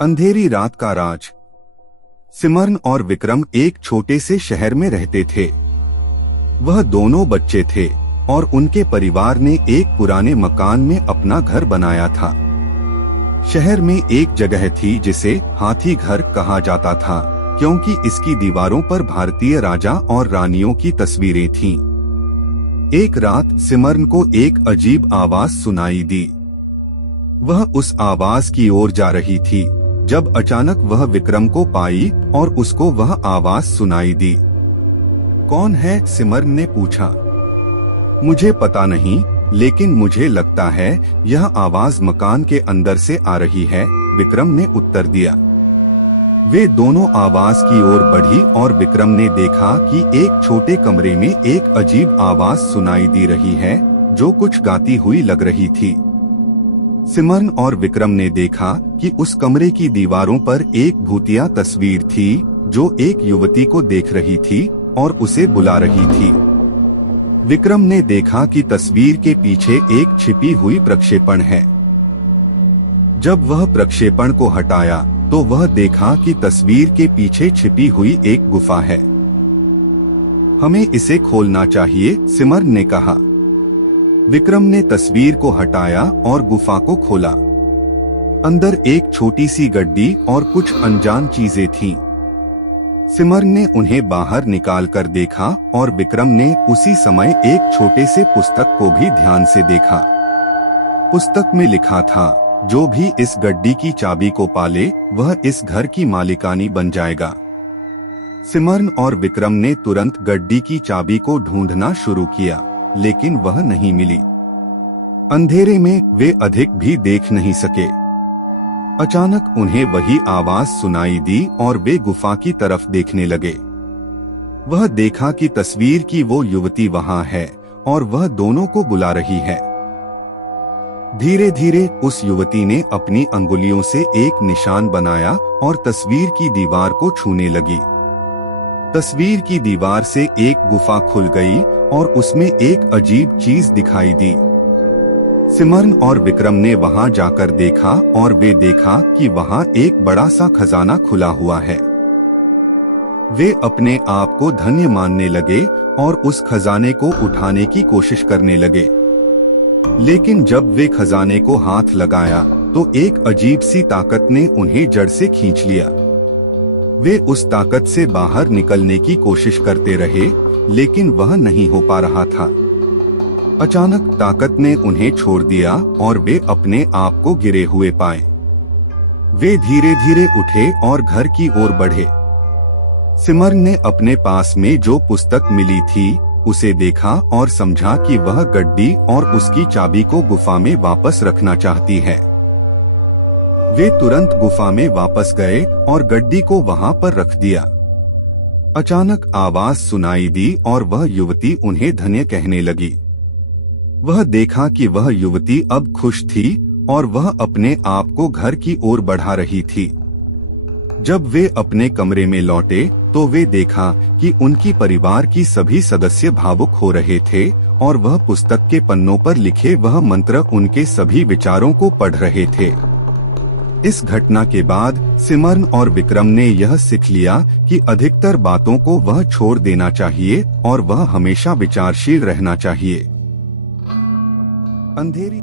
अंधेरी रात का राज। सिमरन और विक्रम एक छोटे से शहर में रहते थे। वह दोनों बच्चे थे और उनके परिवार ने एक पुराने मकान में अपना घर बनाया था। शहर में एक जगह थी जिसे हाथी घर कहा जाता था, क्योंकि इसकी दीवारों पर भारतीय राजा और रानियों की तस्वीरें थीं। एक रात सिमरन को एक अजीब आवाज सुनाई दी। वह उस आवाज की ओर जा रही थी जब अचानक वह विक्रम को पाई और उसको वह आवाज सुनाई दी। कौन है? सिमरन ने पूछा। मुझे पता नहीं, लेकिन मुझे लगता है यह आवाज मकान के अंदर से आ रही है, विक्रम ने उत्तर दिया। वे दोनों आवाज की ओर बढ़ी और विक्रम ने देखा कि एक छोटे कमरे में एक अजीब आवाज सुनाई दे रही है जो कुछ गाती हुई लग रही थी। सिमरन और विक्रम ने देखा कि उस कमरे की दीवारों पर एक भूतिया तस्वीर थी जो एक युवती को देख रही थी और उसे बुला रही थी। विक्रम ने देखा कि तस्वीर के पीछे एक छिपी हुई प्रक्षेपण है। जब वह प्रक्षेपण को हटाया तो वह देखा कि तस्वीर के पीछे छिपी हुई एक गुफा है। हमें इसे खोलना चाहिए, सिमरन ने कहा। विक्रम ने तस्वीर को हटाया और गुफा को खोला। अंदर एक छोटी सी गड्डी और कुछ अनजान चीजें थीं। सिमरन ने उन्हें बाहर निकाल कर देखा और विक्रम ने उसी समय एक छोटे से पुस्तक को भी ध्यान से देखा। पुस्तक में लिखा था, जो भी इस गड्डी की चाबी को पाले वह इस घर की मालिकानी बन जाएगा। सिमरन और विक्रम ने तुरंत गड्डी की चाबी को ढूंढना शुरू किया, लेकिन वह नहीं मिली। अंधेरे में वे अधिक भी देख नहीं सके। अचानक उन्हें वही आवाज सुनाई दी और वे गुफा की तरफ देखने लगे। वह देखा कि तस्वीर की वो युवती वहां है और वह दोनों को बुला रही है। धीरे धीरे उस युवती ने अपनी अंगुलियों से एक निशान बनाया और तस्वीर की दीवार को छूने लगी। तस्वीर की दीवार से एक गुफा खुल गई और उसमें एक अजीब चीज दिखाई दी। सिमरन और विक्रम ने वहां जाकर देखा और वे देखा कि वहां एक बड़ा सा खजाना खुला हुआ है। वे अपने आप को धन्य मानने लगे और उस खजाने को उठाने की कोशिश करने लगे। लेकिन जब वे खजाने को हाथ लगाया तो एक अजीब सी ताकत ने उन्हें जड़ से खींच लिया। वे उस ताकत से बाहर निकलने की कोशिश करते रहे, लेकिन वह नहीं हो पा रहा था। अचानक ताकत ने उन्हें छोड़ दिया और वे अपने आप को गिरे हुए पाए। वे धीरे धीरे उठे और घर की ओर बढ़े। सिमरन ने अपने पास में जो पुस्तक मिली थी उसे देखा और समझा कि वह गड्डी और उसकी चाबी को गुफा में वापस रखना चाहती है। वे तुरंत गुफा में वापस गए और गड्डी को वहां पर रख दिया। अचानक आवाज सुनाई दी और वह युवती उन्हें धन्य कहने लगी। वह देखा कि वह युवती अब खुश थी और वह अपने आप को घर की ओर बढ़ा रही थी। जब वे अपने कमरे में लौटे तो वे देखा कि उनकी परिवार की सभी सदस्य भावुक हो रहे थे और वह पुस्तक के पन्नों पर लिखे वह मंत्र उनके सभी विचारों को पढ़ रहे थे। इस घटना के बाद सिमरन और विक्रम ने यह सीख लिया कि अधिकतर बातों को वह छोड़ देना चाहिए और वह हमेशा विचारशील रहना चाहिए। अंधेरी